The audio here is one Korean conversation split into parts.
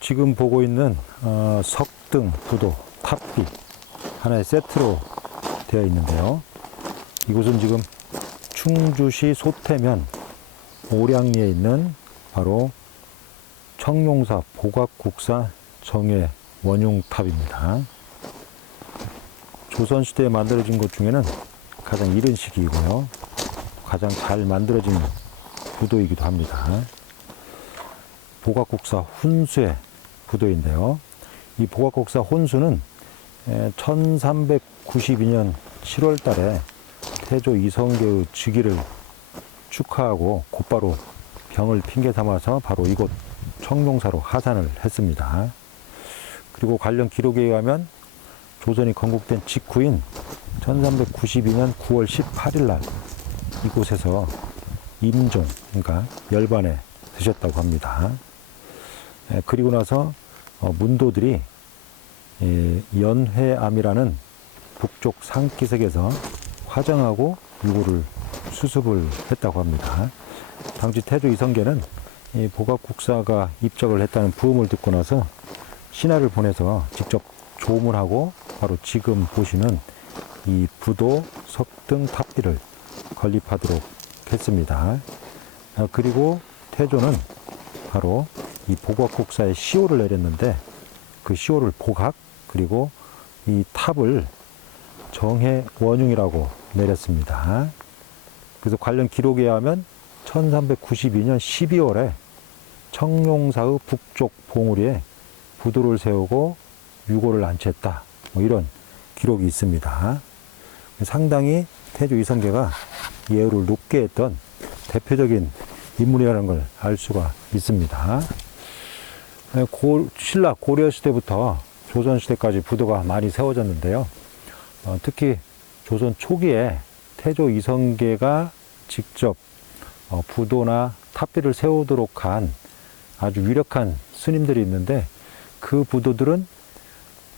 지금 보고 있는 석등, 부도, 탑비 하나의 세트로 되어 있는데요. 이곳은 지금 충주시 소태면 오량리에 있는 바로 청룡사 보각국사 정예 원흉탑입니다. 조선시대에 만들어진 것 중에는 가장 이른 시기이고요. 가장 잘 만들어진 부도이기도 합니다. 보각국사 훈수의 부도인데요. 이 보각국사 혼수는 1392년 7월 달에 태조 이성계의 즉위를 축하하고 곧바로 병을 핑계 삼아서 바로 이곳 청룡사로 하산을 했습니다. 그리고 관련 기록에 의하면 조선이 건국된 직후인 1392년 9월 18일 날 이곳에서 임종, 그러니까 열반에 드셨다고 합니다. 그리고 나서 문도들이 연회암이라는 북쪽 상기색에서 화정하고 유골을 수습을 했다고 합니다. 당시 태조 이성계는 이 보각국사가 입적을 했다는 부음을 듣고 나서 신하를 보내서 직접 조문하고 바로 지금 보시는 이 부도 석등 탑비를 건립하도록 했습니다. 그리고 태조는 바로 이 보각국사에 시호를 내렸는데 그 시호를 보각, 그리고 이 탑을 정해 원흉이라고 내렸습니다. 그래서 관련 기록에 의하면 1392년 12월에 청룡사의 북쪽 봉우리에 부도를 세우고 유골을 안치했다, 뭐 이런 기록이 있습니다. 상당히 태조 이성계가 예우를 높게 했던 대표적인 인물이라는 걸 알 수가 있습니다. 신라 고려시대부터 조선시대까지 부도가 많이 세워졌는데요. 특히 조선 초기에 태조 이성계가 직접 부도나 탑비를 세우도록 한 아주 유력한 스님들이 있는데, 그 부도들은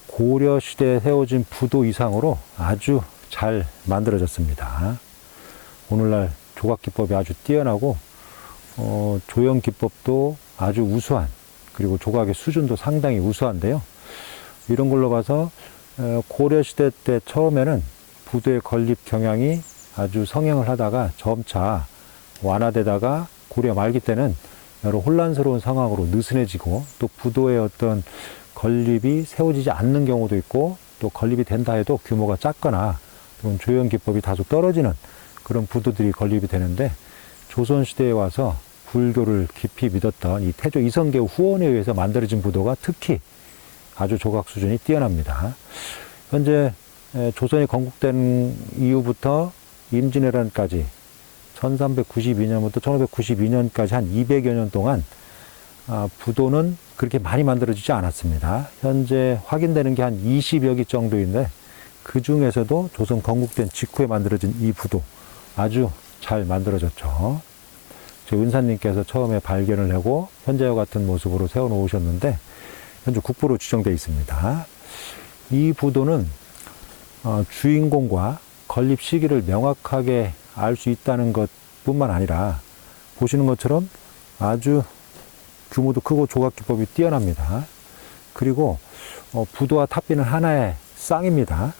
고려시대에 세워진 부도 이상으로 아주 잘 만들어졌습니다. 오늘날 조각기법이 아주 뛰어나고 조형기법도 아주 우수한, 그리고 조각의 수준도 상당히 우수한데요. 이런 걸로 봐서 고려시대 때 처음에는 부도의 건립 경향이 아주 성행을 하다가 점차 완화되다가 고려 말기 때는 여러 혼란스러운 상황으로 느슨해지고, 또 부도의 어떤 건립이 세워지지 않는 경우도 있고, 또 건립이 된다 해도 규모가 작거나 또는 조형 기법이 다소 떨어지는 그런 부도들이 건립이 되는데, 조선시대에 와서 불교를 깊이 믿었던 이 태조 이성계 후원에 의해서 만들어진 부도가 특히 아주 조각 수준이 뛰어납니다. 현재 조선이 건국된 이후부터 임진왜란까지 1392년부터 1592년까지 한 200여 년 동안 부도는 그렇게 많이 만들어지지 않았습니다. 현재 확인되는 게 한 20여 기 정도인데, 그 중에서도 조선 건국된 직후에 만들어진 이 부도 아주 잘 만들어졌죠. 저 은사님께서 처음에 발견을 하고 현재와 같은 모습으로 세워놓으셨는데, 현재 국보로 지정되어 있습니다. 이 부도는 주인공과 건립 시기를 명확하게 알 수 있다는 것뿐만 아니라, 보시는 것처럼 아주 규모도 크고 조각 기법이 뛰어납니다. 그리고 부도와 탑비는 하나의 쌍입니다.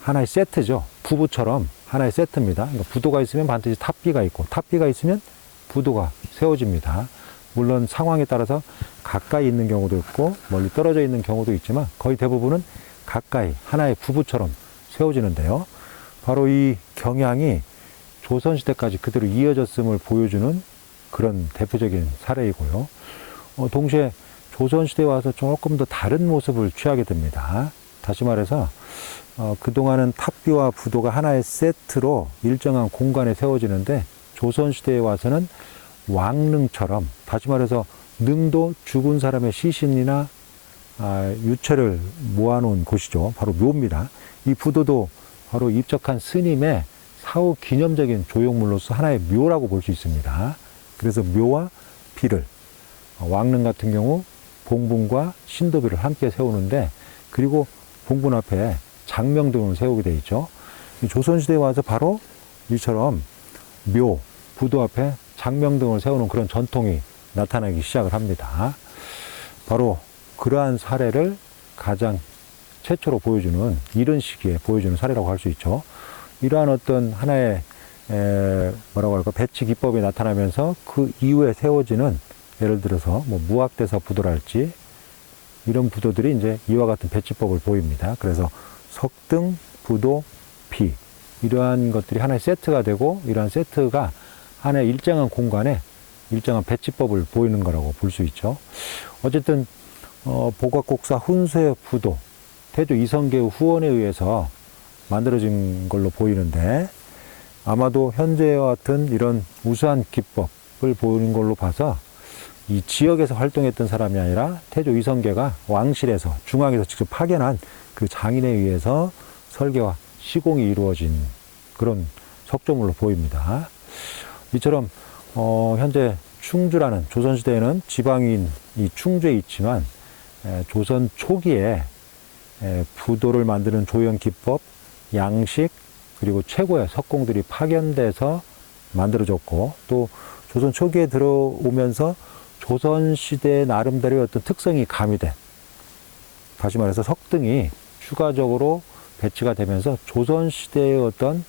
하나의 세트죠. 부부처럼 하나의 세트입니다. 그러니까 부도가 있으면 반드시 탑비가 있고, 탑비가 있으면 부도가 세워집니다. 물론 상황에 따라서 가까이 있는 경우도 있고 멀리 떨어져 있는 경우도 있지만, 거의 대부분은 가까이 하나의 부부처럼 세워지는데요. 바로 이 경향이 조선시대까지 그대로 이어졌음을 보여주는 그런 대표적인 사례이고요. 동시에 조선시대에 와서 조금 더 다른 모습을 취하게 됩니다. 다시 말해서 그동안은 탑비와 부도가 하나의 세트로 일정한 공간에 세워지는데, 조선시대에 와서는 왕릉처럼, 다시 말해서 능도 죽은 사람의 시신이나 유체를 모아놓은 곳이죠. 바로 묘입니다. 이 부도도 바로 입적한 스님의 사후 기념적인 조형물로서 하나의 묘라고 볼 수 있습니다. 그래서 묘와 비를, 왕릉 같은 경우 봉분과 신도비를 함께 세우는데, 그리고 봉분 앞에 장명등을 세우게 되어 있죠. 조선시대에 와서 바로 이처럼 묘, 부도 앞에 장명등을 세우는 그런 전통이 나타나기 시작을 합니다. 바로 그러한 사례를 가장 최초로 보여주는, 이런 시기에 보여주는 사례라고 할 수 있죠. 이러한 어떤 하나의 뭐라고 할까, 배치 기법이 나타나면서 그 이후에 세워지는, 예를 들어서 뭐 무학대사 부도랄지 이런 부도들이 이제 이와 같은 배치법을 보입니다. 그래서 석등, 부도, 피, 이러한 것들이 하나의 세트가 되고, 이러한 세트가 하나의 일정한 공간에 일정한 배치법을 보이는 거라고 볼 수 있죠. 어쨌든 복악곡사 훈수의 부도, 태조 이성계의 후원에 의해서 만들어진 걸로 보이는데, 아마도 현재와 같은 이런 우수한 기법을 보이는 걸로 봐서 이 지역에서 활동했던 사람이 아니라 태조 이성계가 왕실에서, 중앙에서 직접 파견한 그 장인에 의해서 설계와 시공이 이루어진 그런 석조물로 보입니다. 이처럼 현재 충주라는, 조선시대에는 지방인 이 충주에 있지만 조선 초기에 부도를 만드는 조형 기법, 양식, 그리고 최고의 석공들이 파견돼서 만들어졌고, 또 조선 초기에 들어오면서 조선시대 나름대로의 어떤 특성이 가미된, 다시 말해서 석등이 추가적으로 배치가 되면서 조선시대의 어떤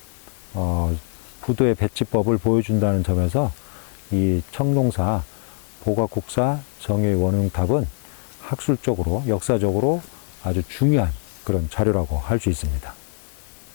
부도의 배치법을 보여준다는 점에서 이 청룡사 복악곡사 정의 원흥탑은 학술적으로, 역사적으로 아주 중요한 그런 자료라고 할 수 있습니다.